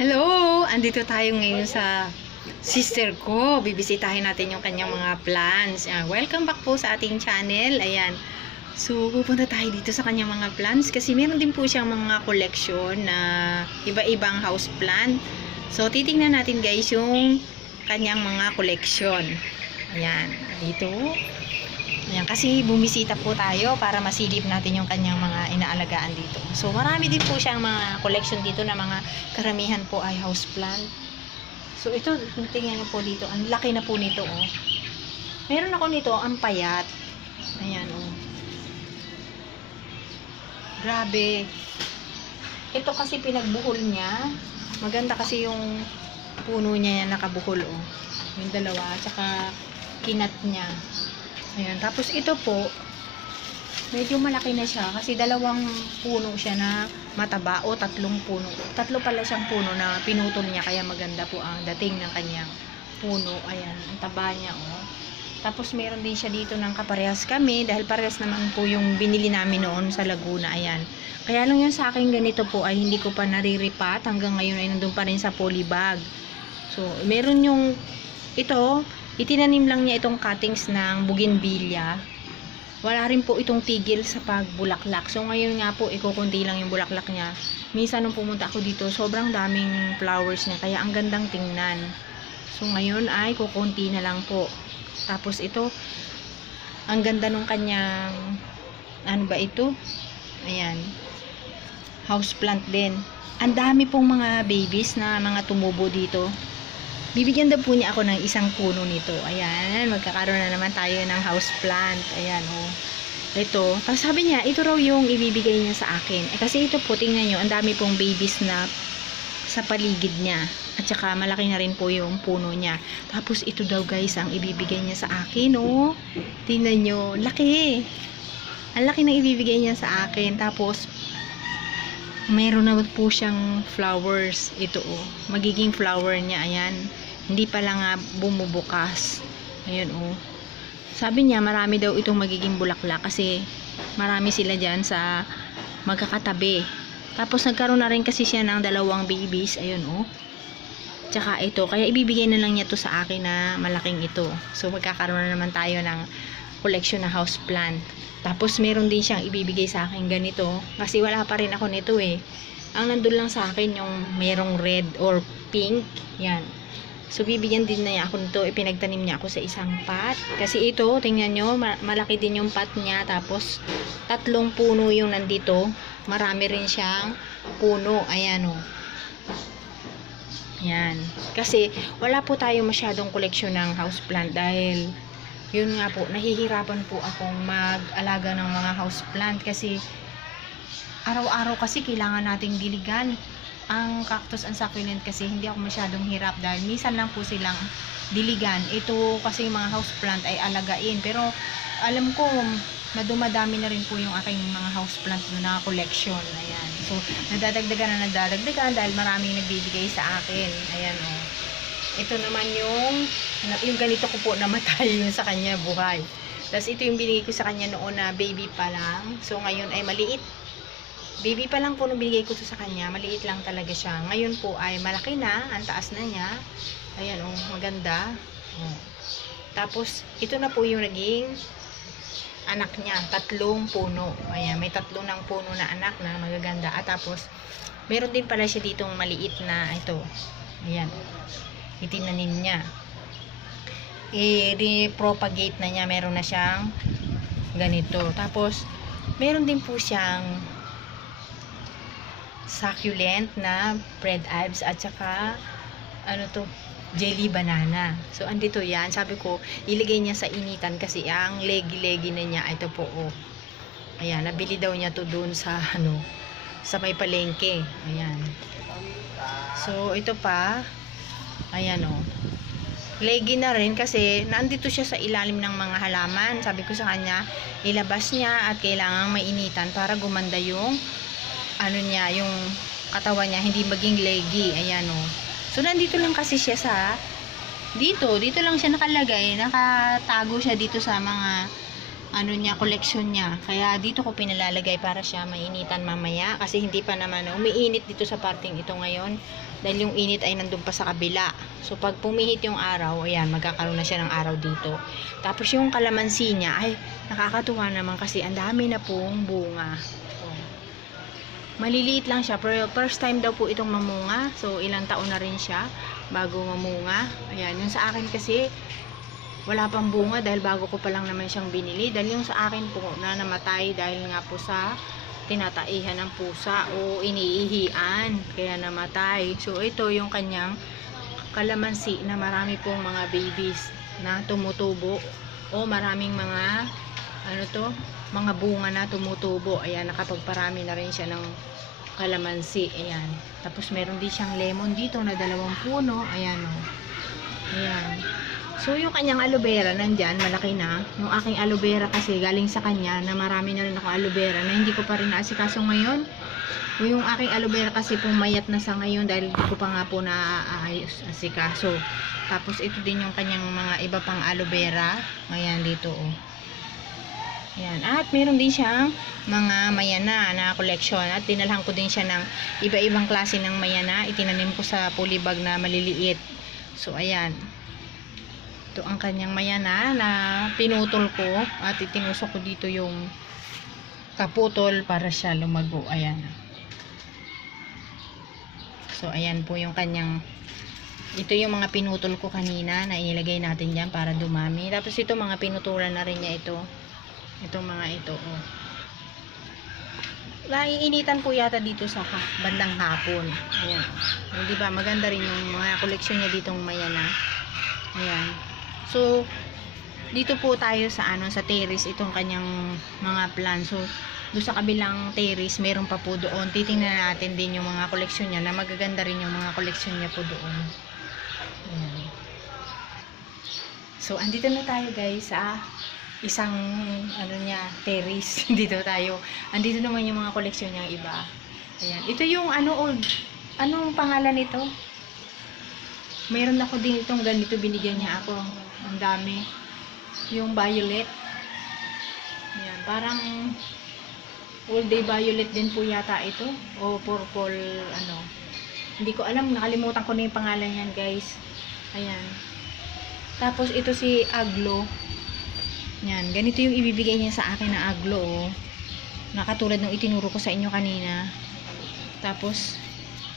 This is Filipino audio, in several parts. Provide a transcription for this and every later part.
Hello! Andito tayo ngayon sa sister ko. Bibisitahin natin yung kanyang mga plants. Welcome back po sa ating channel. Ayan. So, pupunta tayo dito sa kanyang mga plants kasi meron din po siyang mga collection na iba-ibang house plant. So, titingnan natin guys yung kanyang mga collection. Ayan. Dito. Ayan, kasi bumisita po tayo para masilip natin yung kanyang mga inaalagaan dito. So, marami din po siyang mga collection dito na mga karamihan po ay houseplant. So, ito, tingnan niyo po dito. Ang laki na po nito, oh. Meron ako nito, ang payat. Ayan, oh. Grabe. Ito kasi pinagbuhol niya. Maganda kasi yung puno niya yan nakabuhol, oh. Yung dalawa, tsaka kinat niya. Ayan, tapos ito po, medyo malaki na siya kasi dalawang puno siya na mataba o tatlong puno. Tatlo pala siyang puno na pinutol niya kaya maganda po ang dating ng kanyang puno. Ayan, ang taba niya, oh. Tapos meron din siya dito ng kaparehas kami dahil parehas naman po yung binili namin noon sa Laguna. Ayan. Kaya lang yung sa akin ganito po ay hindi ko pa nariripat. Hanggang ngayon ay nandun pa rin sa polybag. So, meron yung ito, itinanim lang niya itong cuttings ng bougainvillea. Wala rin po itong tigil sa pagbulaklak. So ngayon nga po, ikukunti lang yung bulaklak niya. Minsan nung pumunta ako dito, sobrang daming flowers niya. Kaya ang gandang tingnan. So ngayon ay kukunti na lang po. Tapos ito, ang ganda nung kanyang, ano ba ito? Ayan. Houseplant din. Ang dami pong mga babies na mga tumubo dito. Bibigyan daw po niya ako ng isang puno nito. Ayan, magkakaroon na naman tayo ng house plant. Ayan, oh. Ito, tapos sabi niya, ito raw yung ibibigay niya sa akin. Kasi ito po, tingnan nyo, ang dami pong babies na sa paligid niya. At saka malaki na rin po yung puno niya. Tapos ito daw guys, ang ibibigay niya sa akin, oh. Tingnan nyo, laki. Ang laki na ibibigay niya sa akin. Tapos, meron na po siyang flowers. Ito, oh. Magiging flower niya, ayan. Hindi pa lang bumubukas. Ayun, oh. Sabi niya, marami daw itong magiging bulaklak kasi marami sila dyan sa magkakatabi. Tapos, nagkaroon na rin kasi siya ng dalawang babies. Ayun, oh. Tsaka ito. Kaya ibibigay na lang niya to sa akin na malaking ito. So, magkakaroon na naman tayo ng collection na house plant. Tapos, meron din siyang ibibigay sa akin ganito. Kasi wala pa rin ako nito, eh. Ang nandun lang sa akin yung merong red or pink. Yan. So, bibigyan din na niya ako nito. Ipinagtanim niya ako sa isang pot. Kasi ito, tingnan nyo, malaki din yung pot niya. Tapos, tatlong puno yung nandito. Marami rin siyang puno. Ayan, o. Yan. Kasi, wala po tayo masyadong koleksyon ng houseplant dahil, yun nga po, nahihirapan po akong mag-alaga ng mga houseplant kasi, araw-araw kasi kailangan nating diligan. Ang cactus and succulent kasi hindi ako masyadong hirap dahil minsan lang po silang diligan. Ito kasi yung mga houseplant ay alagain. Pero, alam ko, dumadami na rin po yung aking mga houseplant na collection. Ayan. So, nadadagdagan dahil maraming nagbibigay sa akin. Ayan, oh. Ito naman yung ganito ko po namatay yung sa kanya buhay. Tapos ito yung binigay ko sa kanya noon na baby pa lang. So, ngayon ay maliit. Baby pa lang po nung binigay ko sa kanya. Maliit lang talaga siya. Ngayon po ay malaki na. Ang taas na niya. Ayan, oh. Maganda. Oh. Tapos, ito na po yung naging anak niya, tatlong puno. Ayan, may tatlo ng puno na anak na magaganda. At tapos, meron din pala siya ditong maliit na ito. Ayan. Itinanim niya. I-repropagate na niya. Meron na siyang ganito. Tapos, meron din po siyang succulent na bread herbs at saka ano to, jelly banana. So, andito yan. Sabi ko, iligay niya sa initan kasi ang legi-legi na niya. Ito po, oh. Ayan, nabili daw niya to doon sa, sa may palengke. Ayan. So, ito pa. Ayan, oh. Legi na rin kasi nandito siya sa ilalim ng mga halaman. Sabi ko sa kanya, ilabas niya at kailangang mainitan para gumanda yung, niya, yung katawan niya, hindi maging leggy. Ayan, oh. So, nandito lang kasi siya sa, dito lang siya nakalagay, nakatago siya dito sa mga ano niya, collection niya. Kaya dito ko pinalalagay para siya mainitan mamaya. Kasi hindi pa naman, umiinit dito sa parting ito ngayon. Dahil yung init ay nandun pa sa kabila. So, pag pumihit yung araw, ayan, magkakaroon na siya ng araw dito. Tapos yung kalamansi niya, ay, nakakatuwa naman kasi ang dami na pong bunga. So, maliliit lang siya, pero first time daw po itong mamunga. So, ilang taon na rin siya bago mamunga. Ayan, yung sa akin kasi, wala pang bunga dahil bago ko pa lang naman siyang binili. Dahil yung sa akin po na namatay dahil nga po sa tinataihan ng pusa o iniihian. Kaya namatay. So ito yung kanyang kalamansi na marami pong mga babies na tumutubo. O maraming mga mga bunga na tumutubo. Ayan, nakapagparami na rin siya ng kalamansi. Ayan. Tapos meron din siyang lemon dito na 2 puno. Ayan o. Ayan. So, yung kanyang aloe vera, nandyan, malaki na. Yung aking aloe vera kasi, galing sa kanya, na marami na rin ako aloe vera, na hindi ko pa rin naasikaso ngayon. Yung aking aloe vera kasi pumayat na sa ngayon, dahil hindi ko pa nga po naaayos asikaso. Tapos, ito din yung kanyang mga iba pang aloe vera. Ayan, dito, oh. Ayan. At, meron din siyang mga mayana na collection. At, dinalhan ko din siya ng iba-ibang klase ng mayana. Itinanim ko sa polybag na maliliit. So, ayan. Ito ang kanyang mayana na pinutol ko at itinusok ko dito yung kaputol para siya lumago. Ayan. So, ayan po yung kanyang, ito yung mga pinutol ko kanina na ilagay natin dyan para dumami. Tapos ito mga pinutulan na rin niya ito. Itong mga ito. Oh. Naiinitan po yata dito sa bandang hapon. Ayan. Diba? Maganda rin yung mga koleksyon niya ditong mayana. Ayan. So, dito po tayo sa sa terrace, itong kanyang mga plants. So, doon sa kabilang terrace, meron pa po doon. Titingnan natin din yung mga koleksyon niya na magaganda rin yung mga koleksyon niya po doon. Ayan. So, andito na tayo guys sa isang terrace. Dito tayo. Andito naman yung mga koleksyon niya iba. Ayan. Ito yung old. Anong pangalan nito? Mayroon ako din itong ganito, binigyan niya ako. Ang dami. Yung violet. Ayan, parang all day violet din po yata ito. O purple, Hindi ko alam, nakalimutan ko na yung pangalan yan, guys. Ayan. Tapos ito si aglo. Ayan, ganito yung ibibigay niya sa akin na aglo, oh. Nakatulad ng itinuro ko sa inyo kanina. Tapos,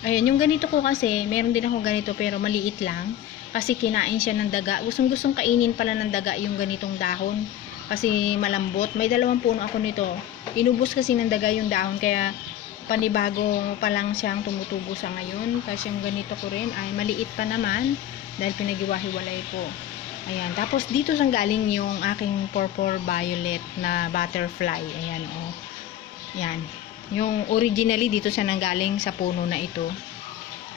ayan, yung ganito ko kasi, meron din ako ganito pero maliit lang. Kasi kinain siya ng daga. Gustong kainin pala ng daga yung ganitong dahon. Kasi malambot. May 2 puno ako nito. Inubos kasi ng daga yung dahon. Kaya panibago pa lang siyang tumutubo sa ngayon. Kasi yung ganito ko rin ay maliit pa naman. Dahil pinaghiwa-hiwalay ko. Ayan. Tapos dito sang galing yung aking purple violet na butterfly. Ayan, oh. Ayan. Yung originally dito siya nanggaling sa puno na ito.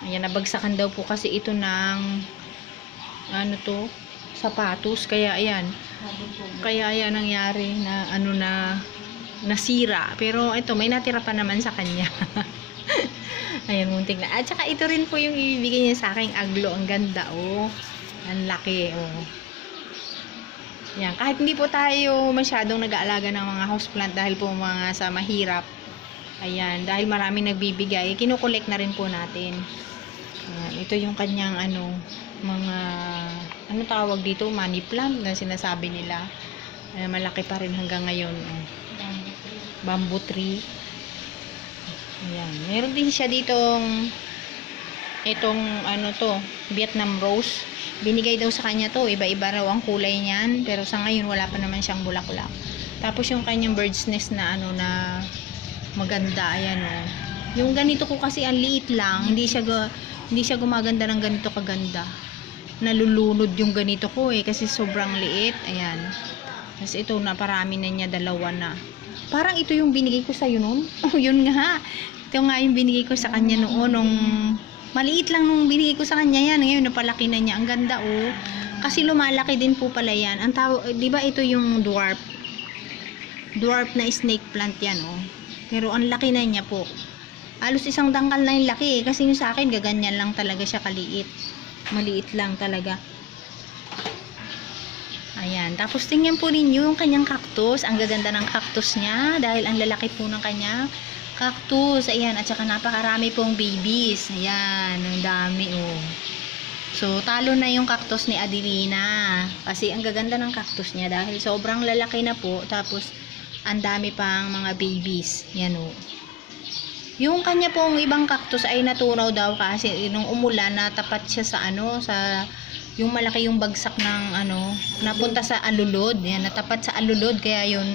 Ayan, nabagsakan daw po kasi ito ng sapatos. Kaya ayan. Kaya ayan nangyari na nasira. Pero ito, may natira pa naman sa kanya. Ayan, muntik na. At saka ito rin po yung ibibigay niya sa aking aglo. Ang ganda, oh. Ang laki, oh. Ayan, kahit hindi po tayo masyadong nag-aalaga ng mga houseplant dahil po mga sa mahirap. Ayan, dahil maraming nagbibigay, kinukolek na rin po natin. Ayan, ito yung kanyang mga tawag dito, money plant na sinasabi nila. Ayan, malaki pa rin hanggang ngayon. Bamboo tree. Ayan, meron din siya ditong itong Vietnam rose. Binigay daw sa kanya to, iba-iba raw ang kulay niyan, pero sa ngayon wala pa naman siyang bulaklak. Tapos yung kanyang bird's nest na na maganda, ayan, oh. Yung ganito ko kasi ang liit lang, hindi siya gumaganda ng ganito kaganda. Nalulunod yung ganito ko kasi sobrang liit. Ayan. Tapos ito na parami na niya, 2 na. Parang ito yung binigay ko sa noon. Oh, yun nga. Ito nga yung binigay ko sa kanya noon nung maliit lang nung binigay ko sa kanya yan. Ngayon napalaki na niya. Ang ganda, oh. Kasi lumalaki din po pala yan. Ang tawag, 'di ba ito yung dwarf? Dwarf na snake plant yan, oh. Pero ang laki na niya po. Halos isang dangkal na yung laki. Kasi yung sa akin, gaganyan lang talaga siya kaliit. Maliit lang talaga. Ayan. Tapos tingnan po ninyo yung kanyang cactus. Ang gaganda ng cactus niya dahil ang lalaki po ng kanyang cactus. Ayan. At saka napakarami pong babies. Ayan. Ang dami oh. So, talo na yung cactus ni Adelina. Kasi ang gaganda ng cactus niya dahil sobrang lalaki na po. Tapos, ang dami pang mga babies. Yan o. Yung kanya pong ibang cactus ay natunaw daw kasi nung umulan, natapat siya sa ano, sa yung malaki yung bagsak ng ano, napunta sa alulod. Yan, natapat sa alulod. Kaya yun,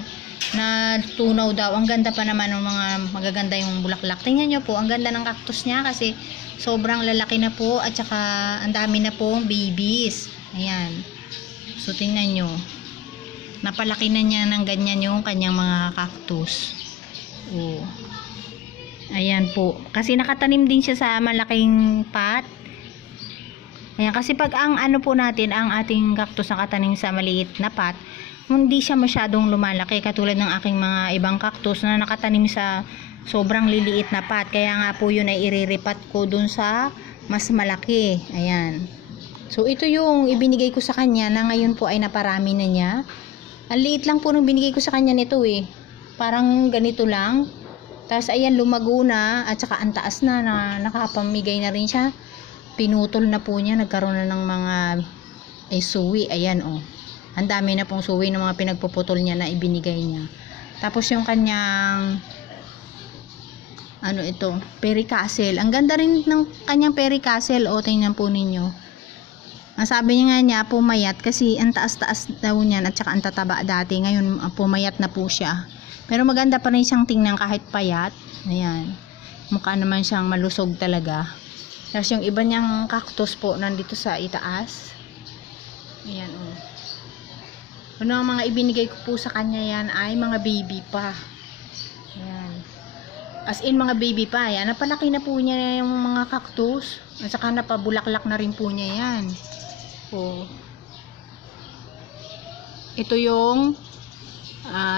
natunaw daw. Ang ganda pa naman ng mga magaganda yung bulaklak. Tingnan nyo po, ang ganda ng cactus niya kasi sobrang lalaki na po at saka ang dami na pong babies. Ayan. So, tingnan nyo. Napalaki na niya ng ganyan yung kanyang mga cactus. Oh. Ayan po. Kasi nakatanim din siya sa malaking pot. Ayan. Kasi pag ang ano po natin, ang ating cactus nakatanim sa maliit na pot, hindi siya masyadong lumalaki. Katulad ng aking mga ibang cactus na nakatanim sa sobrang liliit na pot. Kaya nga po yun ay iriripat ko dun sa mas malaki. Ayan. So, ito yung ibinigay ko sa kanya na ngayon po ay naparami na niya. Ang liit lang po nung binigay ko sa kanya nito eh. Parang ganito lang. Tapos, ayan, lumago na. At saka, ang taas na nakapamigay na rin siya. Pinutol na po niya. Nagkaroon na ng mga suwi. Ayan, oh. Ang dami na pong suwi ng mga pinagpuputol niya na ibinigay niya. Tapos, yung kanyang ano ito, pericastle. Ang ganda rin ng kanyang pericastle. O, tingnan po ninyo. Ang sabi niya nga niya, pumayat kasi ang taas-taas daw niyan at saka ang tataba dati. Ngayon, pumayat na po siya. Pero maganda pa rin siyang tingnan kahit payat. Ayan. Mukha naman siyang malusog talaga. Tapos yung iba niyang cactus po nandito sa itaas. Ayan, oh. Ano ang mga ibinigay ko po sa kanya yan ay mga baby pa. Ayan. As in mga baby pa, yan. Napalaki na po niya yung mga cactus. At saka napabulaklak na rin po niya yan. Oh. Ito yung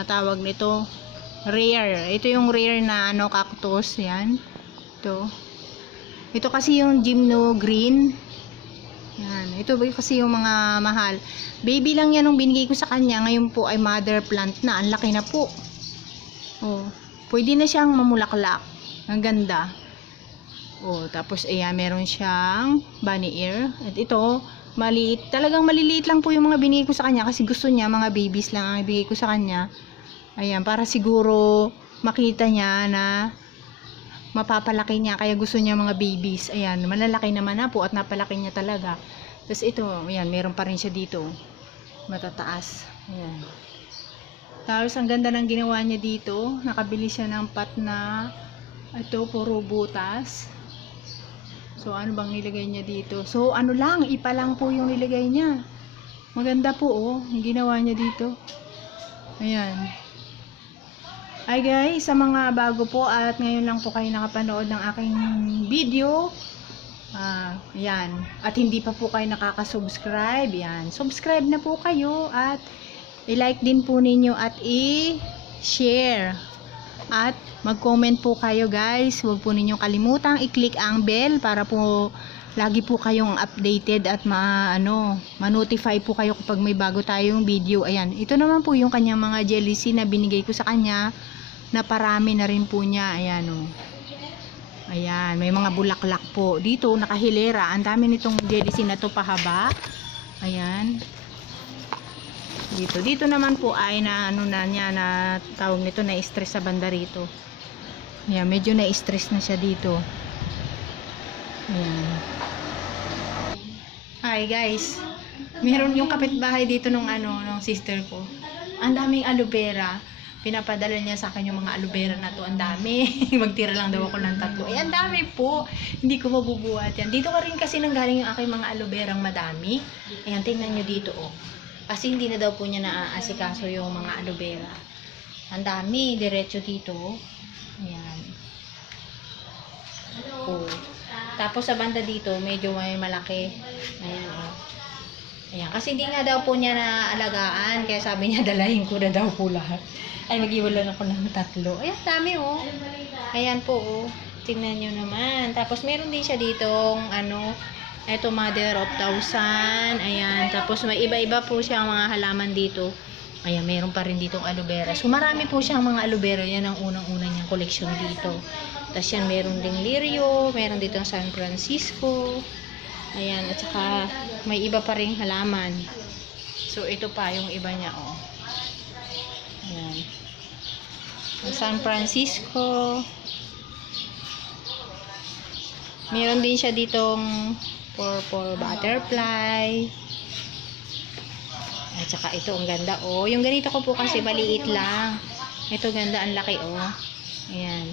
tawag nito rare. Ito yung rare na ano cactus. Yan. Ito kasi yung gymno green. Yan. Ito kasi yung mga mahal. Baby lang yan nung binigay ko sa kanya. Ngayon po ay mother plant na. Ang laki na po. Oh. Pwede na siyang mamulaklak. Ang ganda. Oh, tapos ayan, meron siyang bunny ear. At ito, maliit. Talagang maliliit lang po yung mga binigay ko sa kanya kasi gusto niya, mga babies lang ang ibigay ko sa kanya. Ayan, para siguro makita niya na mapapalaki niya. Kaya gusto niya mga babies. Ayan, malalaki naman na po at napalaki niya talaga. Tapos ito, ayan, meron pa rin siya dito. Matataas. Ayan. Tapos ang ganda ng ginawa niya dito. Nakabili siya ng pot na ito, puro butas. So ano bang nilagay niya dito? So ano lang, ipa lang po yung nilagay niya. Maganda po oh, yung ginawa niya dito. Ayan. Hi guys, sa mga bago po at ngayon lang po kayo nakapanood ng aking video. Ayan. At hindi pa po kayo nakaka-subscribe. Yan. Subscribe na po kayo at i-like din po ninyo at i-share. At mag-comment po kayo guys. Huwag po ninyong kalimutang i-click ang bell para po lagi po kayong updated at ma-notify po kayo kapag may bago tayong video. Ayan. Ito naman po yung kanyang mga jealousy na binigay ko sa kanya na parami na rin po niya. Ayan o. Ayan. May mga bulaklak po. Dito nakahilera. Ang dami nitong jealousy na to pahaba. Ayan. Dito naman po ay na tawag nito na stress sa banda rito. Ayan, medyo na stress na siya dito. Ayan. Hi guys. Meron yung kapitbahay dito nung sister ko. Ang daming aloe vera. Pinapadala niya sa akin yung mga aloe vera na to. Ang dami. Magtira lang daw ako ng 3. Ay, ang dami po. Hindi ko mabubuhat yan. Dito ka rin kasi nanggaling yung aking mga aloe vera madami. Ayan, tingnan nyo dito oh. Kasi hindi na daw po niya naaasikaso yung mga aloe vera. Ang dami, diretso dito. Ayan. Oh. Tapos sa banda dito, medyo may malaki. Ayan oh. Ayan, kasi hindi nga daw po niya naalagaan. Kaya sabi niya, dalahin ko na daw po lahat. Ay, mag-iwalan ako ng 3. Ayan, dami oh. Ayan po oh. Tingnan nyo naman. Tapos meron din siya ditong Ito, Mother of Thousand. Ayan. Tapos may iba-iba po siyang mga halaman dito. Ayan, meron pa rin ditong aloe vera. So, marami po siyang mga aloe vera. Yan ang unang-una niyang koleksyon dito. Tapos yan, meron ding lirio. Meron ditong San Francisco. Ayan. At saka, may iba pa rin halaman. So, ito pa yung iba niya, oh. Ayan. San Francisco. Meron din siya ditong purple butterfly. At saka ito, ang ganda, oh. Yung ganito ko po kasi maliit lang. Ito, ganda, ang laki, oh. Ayan.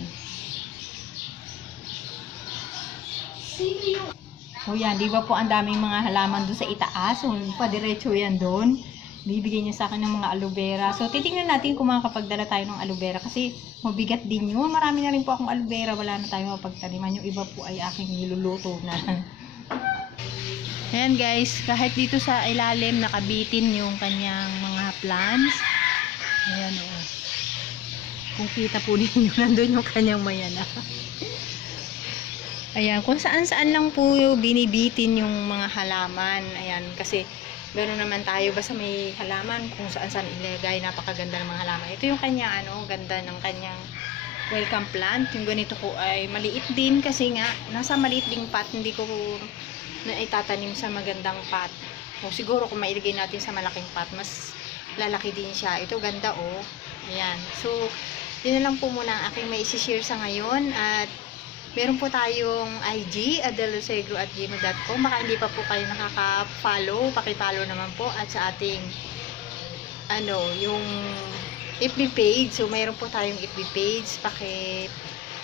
So, yan. Di ba po ang daming mga halaman doon sa itaas? So, padiretso yan doon. Bibigyan niya sa akin ng mga aloe vera. So, titingnan natin kung makakapagdala tayo ng aloe vera. Kasi, mabigat din yun. Marami na rin po akong aloe vera. Wala na tayong mapagtaniman. Yung iba po ay aking niluluto na. Ayan guys, kahit dito sa ilalim nakabitin yung kanyang mga plants. Ayan o. Kung kita po ninyo, nandun yung kanyang mayana. Ayan, kung saan-saan lang po binibitin yung mga halaman. Ayan, kasi gano'n naman tayo, basta may halaman kung saan-saan ilagay. Napakaganda ng mga halaman. Ito yung kanyang ganda ng kanyang welcome plant. Yung ganito ko ay maliit din kasi nga, nasa maliit ding pot, hindi ko na itatanim sa magandang pot. O siguro kung mailagay natin sa malaking pot, mas lalaki din siya. Ito ganda, oh. Ayan. So, yun na lang po muna ang aking may isi-share sa ngayon. At meron po tayong IG, adelosegro@gmail.com. Baka hindi pa po kayo nakaka-follow, paki-follow naman po. At sa ating yung FB page. So, mayroon po tayong FB page.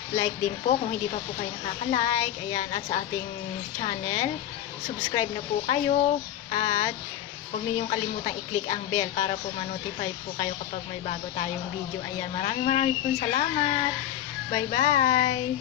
Like din po kung hindi pa po kayo nakaka-like. Ayan, at sa ating channel, subscribe na po kayo. At huwag ninyong kalimutang i-click ang bell para po ma-notify po kayo kapag may bago tayong video. Ayan, maraming pong salamat. Bye-bye!